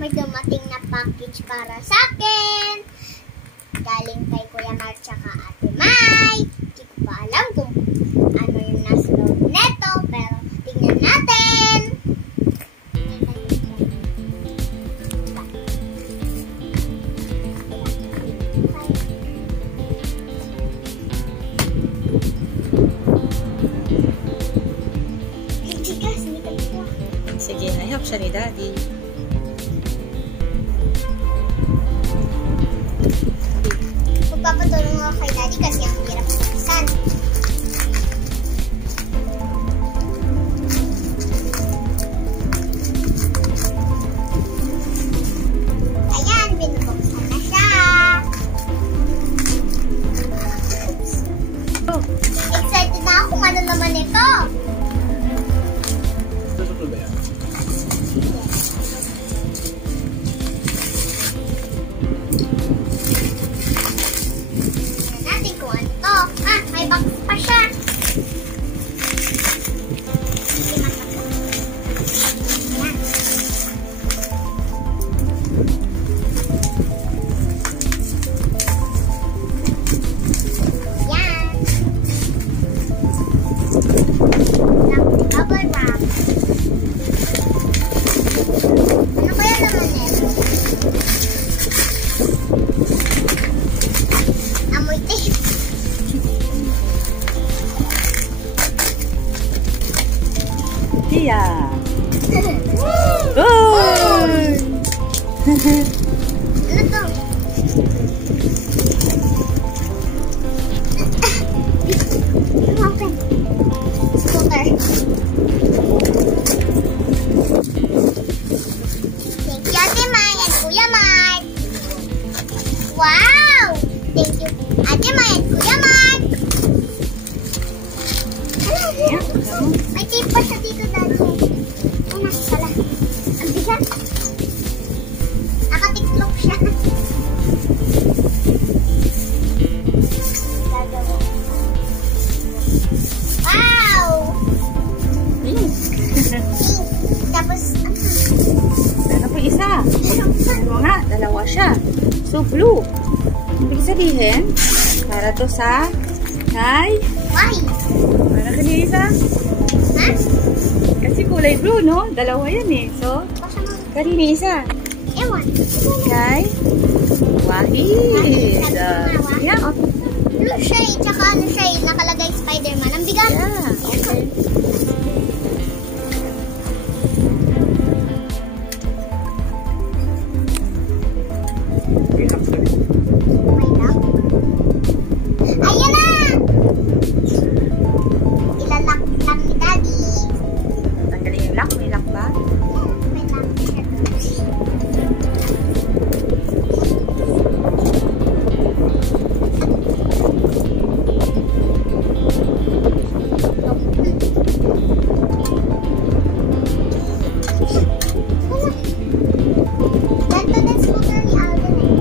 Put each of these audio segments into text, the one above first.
may dumating na package para sa akin. Galing kay Kuya Mark tsaka Ate Mai. Hindi ko pa alam kung ano yung nasa loob neto, pero tingnan natin. Sige, na-help siya ni Daddy. Magpapatulong ako kay Daddy kasi ang hirap buksan. Ayan, binubuksan na siya. Excited na ako kung ano naman ito. May box pa siya. Yan. Bubble wrap. Ano kaya naman ito? Amoy tape. Tia! Oh! Ano to? Open. Scooter. Thank you, Ate Mai and Kuya Mark. Wow! Thank you, Ate Mai and Kuya Mark. May tape pa siya dito, Daddy. Ay, nasa pala. Ang bigat. Nakatiklop siya. Wow! Tapos, Ano po isa? Ano nga, dalawa siya. So, blue. Ibig sabihin, para to sa kay... why? Para kanina isa? Ha? Kasi kulay blue, no? Dalawa yan eh. So, kanina isa. Ewan. Kay Wahid. Yeah, okay. Blue siya eh, tsaka ano siya eh, nakalagay Spider-Man. Ang bigat. Yeah, okay. May lock. Ayan na! Ilalak lang ni Daddy. Tanggalin yung lock. May lock ba? May lock siya. Ganto din scooter ni Alvin eh.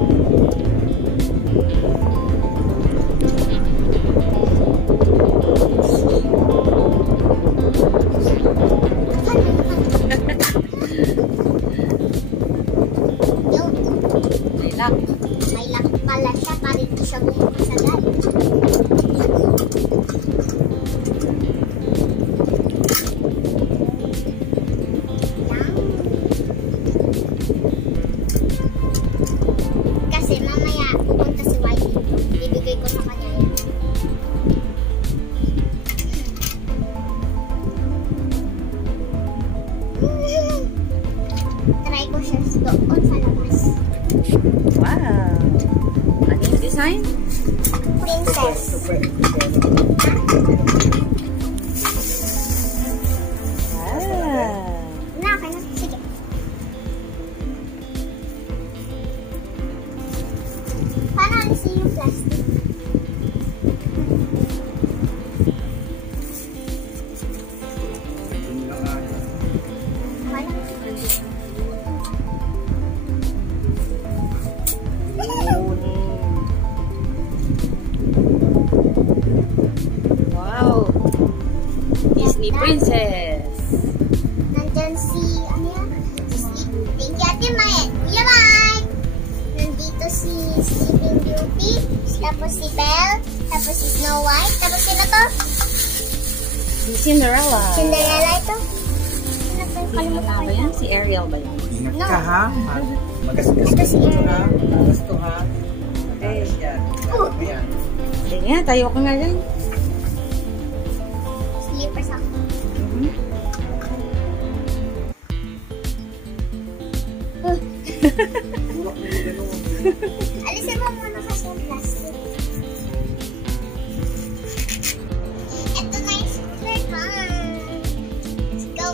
May lock. May lock pala siya para hindi siya bumukas agad. Kasi mamaya pupunta si Whitey. Ibigay ko sa kanya yan. Try ko siya doon sa labas. Wow. Ano yung design? Princess. Wow. Na, kaya na. Sige. Paano alisin yung plastic? Wala. Wow. Disney Princess. Nandyan si, ano yan? Si, thank you, Ate Mai. Beauty, tapos si Belle, tapos si Snow White, tapos sino to? Si Cinderella. Cinderella ito? Sino to? Si ano ba yan? Si Ariel ba yan? Ingat No. ka ha. Magasgas Ito ka si dito ha. Ariel. Magas to ha. Okay. Yan. Dapat mo yan. Sige nga, tayo ka nga dyan. Slippers ako. Bulak mo yung ganun. Alisin mo muna kasi yung plastic. Ito na yung scooter ha. Let's go.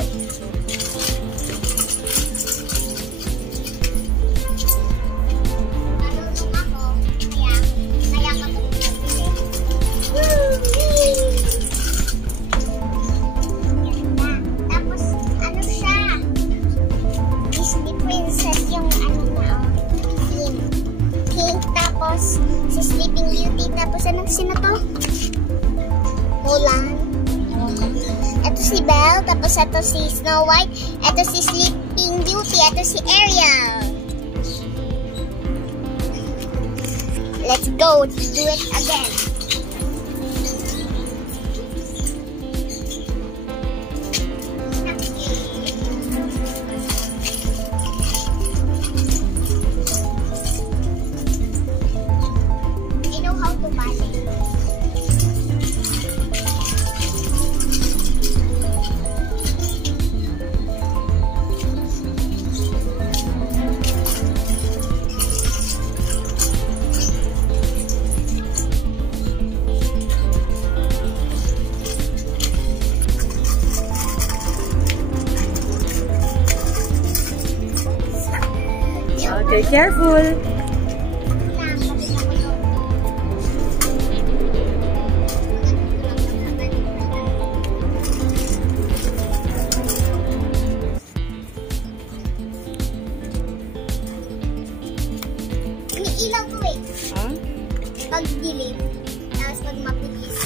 Marunong ako, kaya ka ito pinabili. Ganda. Tapos, ano siya? Disney Princess yung ano na, theme. Pink, tapos si Sleeping Beauty, tapos anong sino to? Mulan. Ito si Belle, tapos ito si Snow White, ito si Sleeping Beauty, ito si Ariel. Let's go, do it again. I know how to ballet. Okay, careful. Umiilaw to eh. Huh? Pag dilim. Tapos pag mabilis.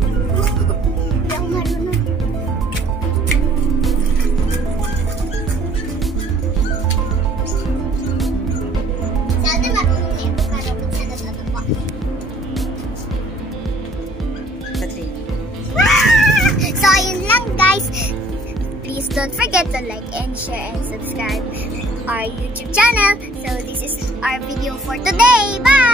Hindi ako marunong. Sana marunong na ito pero minsan natatawa. Pati. So, ayun lang guys. Please don't forget to like and share and subscribe our YouTube channel. So, this is our video for today. Bye!